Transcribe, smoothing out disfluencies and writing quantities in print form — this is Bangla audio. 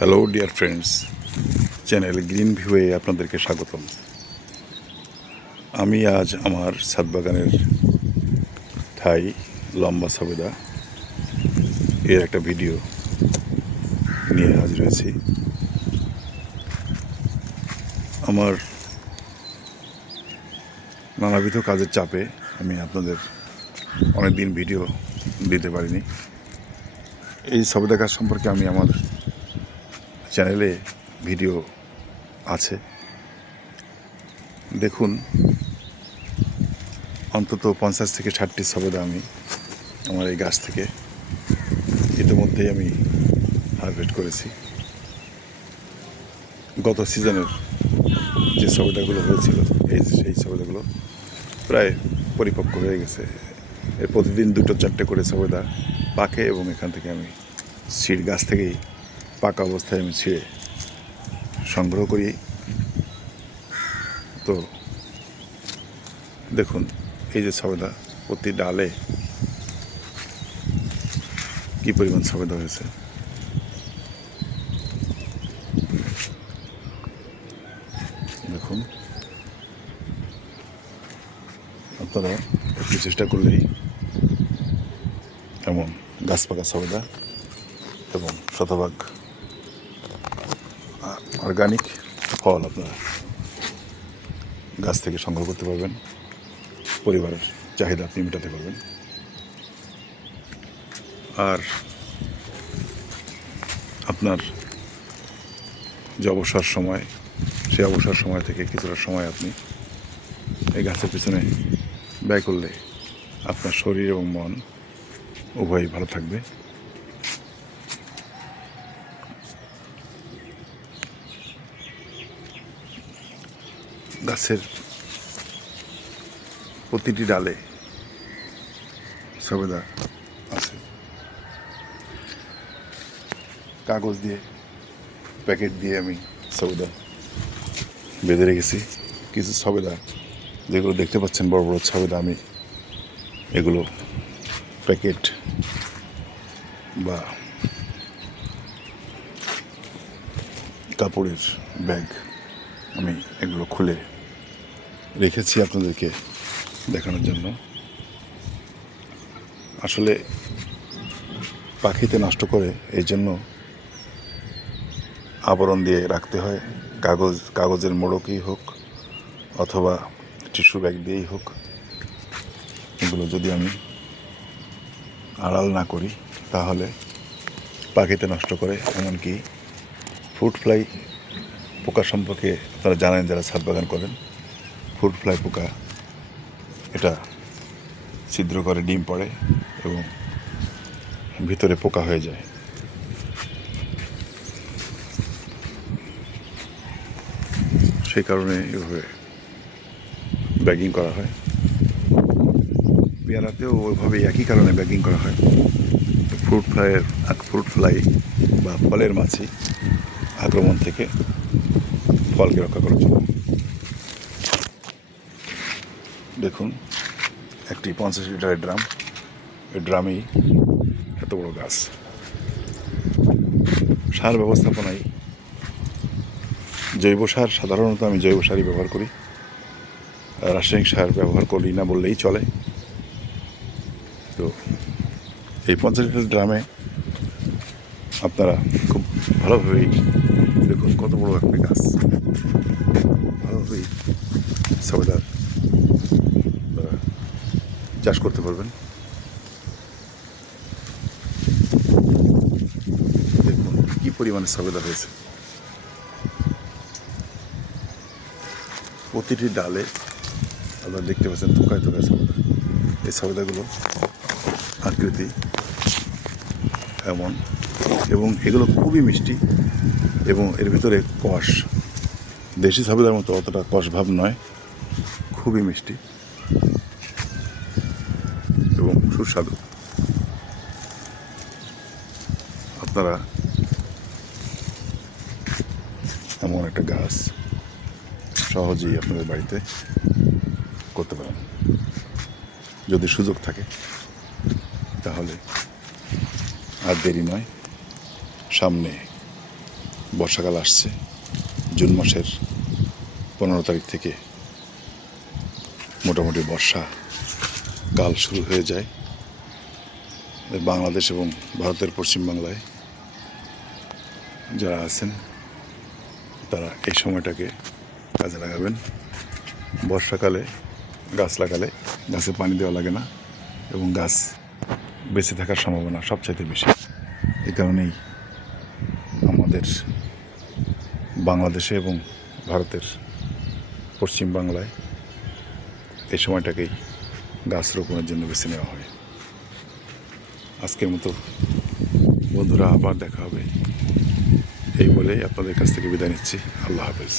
Hello dear friends, channel green ভিউয়ে আপনাদেরকে স্বাগতম। আমি আজ আমার ছাদ বাগানের ঠাই লম্বা সবেদা এর একটা ভিডিও নিয়ে হাজির হয়েছি। আমার নানাবিধ কাজের চাপে আমি আপনাদের অনেক দিন ভিডিও দিতে পারিনি। এই সবেদা গাছ সম্পর্কে আমি আমার চ্যানেলে ভিডিও আছে, দেখুন। অন্তত 50 থেকে 60টি সবেদা আমি আমার এই গাছ থেকে ইতিমধ্যেই আমি হারভেস্ট করেছি। গত সিজনের যে সবেদাগুলো হয়েছিল সেই সবেদাগুলো প্রায় পরিপক্ক হয়ে গেছে। এর প্রতিদিন 2-4টে করে সবেদা পাকে এবং এখান থেকে আমি গাছ থেকেই পাকা অবস্থায় আমি ছিঁড়ে সংগ্রহ করি। তো দেখুন, এই যে সবেদা, প্রতি ডালে কী পরিমাণ সবেদা হয়েছে। দেখুন, আপনারা একটু চেষ্টা করলেই এমন গাছ পাকা সবেদা এবং শতভাগ অর্গানিক ফল আপনারা গাছ থেকে সংগ্রহ করতে পারবেন। পরিবারের চাহিদা আপনি মেটাতে পারবেন। আর আপনার যে অবসর সময়, সেই অবসর সময় থেকে কিছুটা সময় আপনি এই গাছের পিছনে ব্যয় করলে আপনার শরীর এবং মন উভয়ই ভালো থাকবে। গাছের প্রতিটি ডালে সবেদা আছে। কাগজ দিয়ে, প্যাকেট দিয়ে আমি সবেদা বেঁধে রেখেছি। কিছু সবেদা যেগুলো দেখতে পাচ্ছেন বড় বড় সবেদা, আমি এগুলো প্যাকেট বা কাপড়ের ব্যাগ আমি এগুলো খুলে রেখেছি আপনাদেরকে দেখানোর জন্য। আসলে পাখিতে নষ্ট করে, এই জন্য আবরণ দিয়ে রাখতে হয়। কাগজের মোড়কই হোক অথবা টিস্যু ব্যাগ দিয়েই হোক, এগুলো যদি আমি আড়াল না করি তাহলে পাখিতে নষ্ট করে। এমনকি ফ্রুট ফ্লাই পোকা সম্পর্কে আপনারা জানেন, যারা ছাদ বাগান করেন। ফ্রুট ফ্লাই পোকা এটা ছিদ্র করে ডিম পড়ে এবং ভিতরে পোকা হয়ে যায়। সেই কারণে এভাবে ব্যাগিং করা হয়। পেয়ারাতেও ওইভাবেই একই কারণে ব্যাগিং করা হয়। ফ্রুট ফ্লাই বা ফলের মাছি আক্রমণ থেকে ফলকে রক্ষা করার জন্য। দেখুন, একটি 50 লিটারের ড্রাম, এই ড্রামেই এত বড় গাছ। সার ব্যবস্থাপনায় জৈব সার, সাধারণত আমি জৈব সারই ব্যবহার করি, রাসায়নিক সার ব্যবহার করি না বললেই চলে। তো এই 50 লিটার ড্রামে আপনারা খুব ভালোভাবেই দেখুন কত বড় একটা গাছ, ভালোভাবেই সবেদার চাষ করতে পারবেন। দেখুন কী পরিমাণে সবেদা হয়েছে। প্রতিটি ডালে আপনারা দেখতে পাচ্ছেন থোকায় থোকায় সবেদা। এই সবেদাগুলো আকৃতি এমন, এবং এগুলো খুবই মিষ্টি এবং এর ভিতরে কষ, দেশি সবেদার মতো অতটা কষ ভাব নয়, খুবই মিষ্টি এবং সুস্বাদু। আপনারা এমন একটা গাছ সহজেই আপনাদের বাড়িতে করতে পারেন, যদি সুযোগ থাকে। তাহলে আর দেরি নয়, সামনে বর্ষাকাল আসছে। জুন মাসের 15 তারিখ থেকে মোটামুটি বর্ষাকাল শুরু হয়ে যায়। বাংলাদেশ এবং ভারতের পশ্চিমবাংলায় যারা আছেন তারা এই সময়টাকে কাজে লাগাবেন। বর্ষাকালে গাছ লাগালে গাছে পানি দেওয়া লাগে না এবং গাছ বেঁচে থাকার সম্ভাবনা সবচাইতে বেশি। এই কারণেই আমাদের বাংলাদেশে এবং ভারতের পশ্চিম বাংলায় এই সময়টাকেই গাছ রোপণের জন্য বেছে নেওয়া হয়। আজকের মতো বন্ধুরা, আবার দেখা হবে এই বলেই আপনাদের কাছ থেকে বিদায় নিচ্ছি। আল্লাহ হাফেজ।